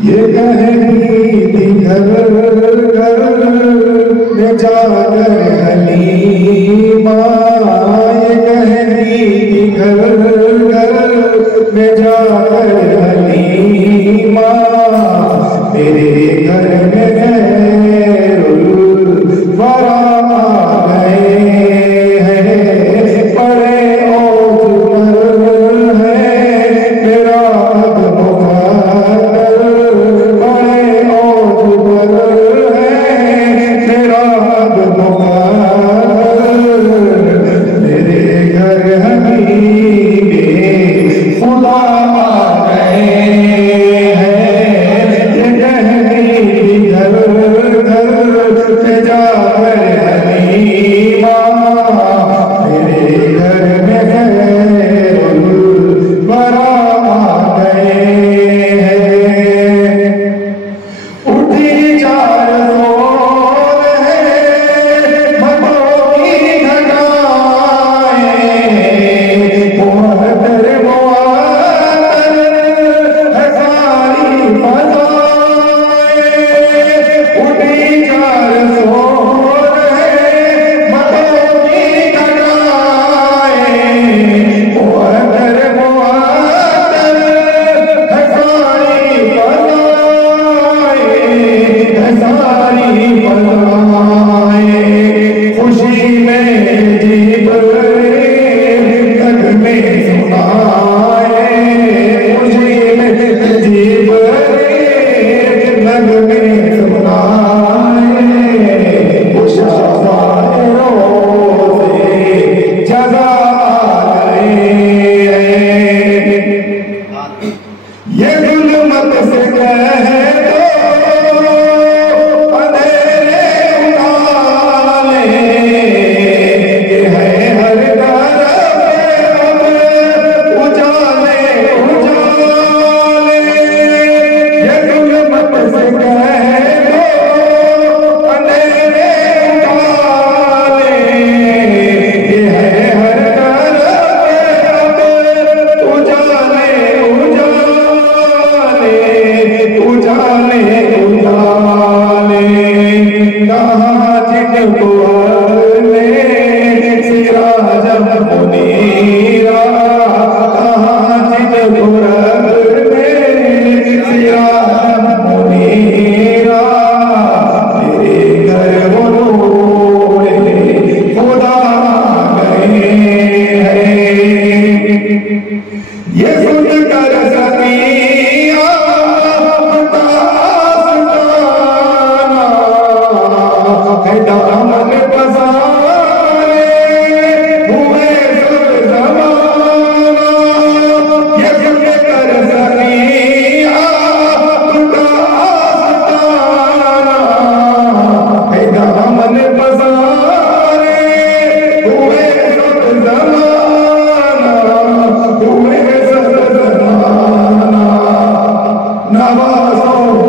ये कहती थी घर घर में जाकर हलीमा, ये कहती थी घर घर में जाकर हलीमा, मेरे घर में गैरुल वरा गए हैं, बड़े औजुमर है मेरा अब मुकद्दर, बड़े औजुमर है मेरा अब मुकद्दर, मेरे घर हबीबे खुदा आ गए हैं, ये कहती घर घर से जाकर हलीमा, मेरे घर में गैरुल वरा आ गए हैं। उठी चार जोर है मदों की घटाएं, मुहद्दर मुअत्तर है सारी फज़ाएं, उठी चार जोर है मदों की घटाएं, मुहद्दर मुअत्तर है सारी फज़ाएं, है सारी फज़ाएं, खुशी में जिब्रील नग़मे सुनाए, खुशी में जिब्रील नग़मे सुनाए, मुशाफ़ाए रोज़े जज़ा आ गए हैं। ये ज़ुल्मत से कह दो अंधेरे उठा ले, ये है हर तरफ अब उजाले उजाले, ये ज़ुल्मत से कह दो अंधेरे उठा ले, ये है हर तरफ अब उजाले उजाले, उजाले उजाले, कहाँ जिनको ले सिराज मुनीरा, कहाँ जिनको ले सिराज मुनीरा, मेरे घर वो नूरे खुदा आ गए हैं। ये सुनकर सकिया दामन पसारे हुए सब ज़माना, ये सुनकर सकिया दामन पसारे हुए सब ज़माना, हुए सब ज़माना, नवाज़ों